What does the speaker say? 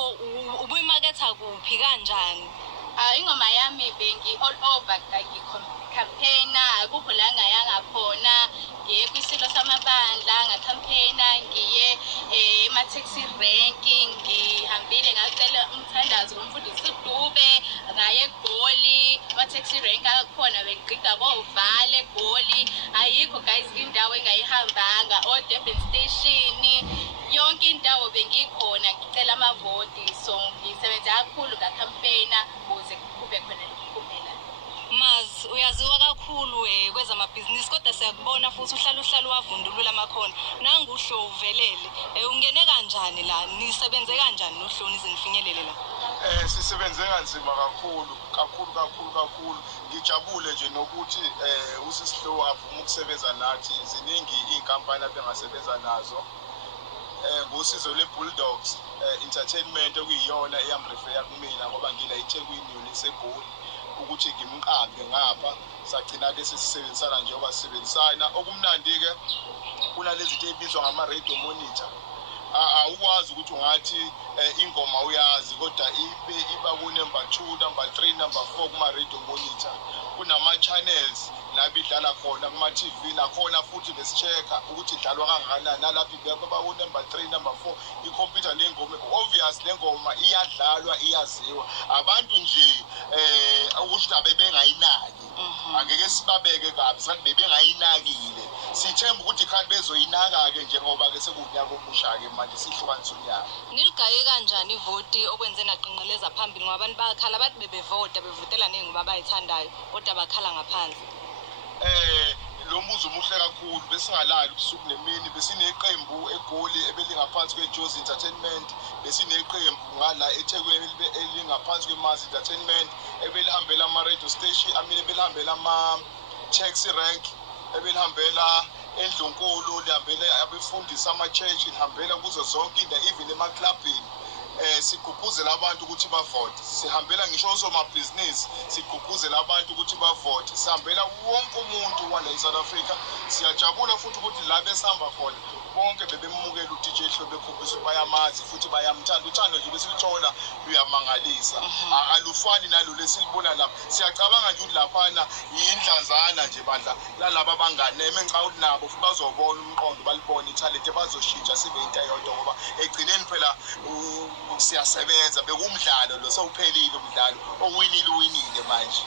yakho ubuyimaketha kuphi kanjani? Ingoma yami bengi all over campaigner, akukho la ngayanga khona. Ngiye kwisilo samabandla ngacampaigna, ngiye ema-taxi rank, ngihambile ngacela umthandazo kumfundisi uDube, ngaye eGoli ama-taxi rank akhona begqiga bovale eGoli. Ayikho guys indawo engayihambanga, o-Durban Station, yonke indawo bengikhona ngicela amavoti. So ngisebenza kakhulu ngacampaigna ukuze kube khona ukuphumela. Maz, uyaziwa kakhulu kwezamabhizinisi kodwa siyakubona futhi uhlala wavundulula amakhono. Nangu uHlo uvelele. Ungene kanjani la? Nisebenze kanjani noHlo nizifinyelele la? Sisebenze kanzima kakhulu. Ngijabule nje nokuthi uSihlo avuma ukusebenza nathi. Ziningi izinkampani abengasebenza nazo. Ngosizo leBulldogs Entertainment okuyiyona eyamreferya kumina ngoba ngila eThekwini yona iseGoli ukuthi ngimqaphe ngapha sagcina ke sisebenzisana njengoba sisebenzisana. Okumnandi ke kunalezi zinto ezibizwa ngama-radio monitor. Awukwazi ukuthi ungathi ingoma uyazi kodwa iba ku-number 2, number 3, number 4 kuma-radio monitor. Kunama-channels la bidlala khona kuma-TV nakhona futhi besi-check-a ukuthi idlalwa kangakanani. Nalapho baba ku-number 3, number 4 ikhompyutha nengoma. Obvious lengoma iyadlalwa iyaziwa. Abantu nje ukuthi abebengayinaki. Angeke sibabeke kabi sathi bebengayinakile. Sithemba ukuthi khani bezoyinaka-ke njengoba ke sekunyaka omusha-ke manje sihlukanisa unyaka. Niligaye kanjani ivoti okwenze naqinqeleza phambili ngoba abantu bakhala bathi bevotela ney'ngoba abayithandayo kodwa bakhala ngaphansi? Lo mbuzo umuhle kakhulu. Besingalali ubusuku nemini. Besineqembu eGoli ebelingaphansi kweJozi Entertainment. Besineqembu ngala eThekwini elingaphansi kweMazi Entertainment ebelihambela ama-radio station, ebelihambela ama-taxi rank, ebelihambela eNdlunkulu, lihambele abefundisi ama-church, lihambela kuzo zonke indawo even emaklabhini. Sigqugquzela abantu ukuthi bavote. Sihambela ngisho osomabhizinisi sigqugquzela abantu ukuthi bavote. Sihambela wonke umuntu wala eSouth Africa. Siyajabula futhi ukuthi la besihamba khona bonke bebemukela uDJ Hlo bekhombisa ukuthi bayamazi futhi bayamthanda. Uthando nje besiluthola luyamangalisa. Alufani nalolu esilibona lapha. Siyacabanga nje ukuthi laphana yindlanzana nje bandla lalaba abangane. Emengicabanga ukuthi nabo futhi bazobona umqondo, balibone ithalente, bazoshintsha sibe into eyodwa ngoba egcineni phela siyasebenza. Bekumdlalo lo sewuphelile umdlalo. Owinile manje.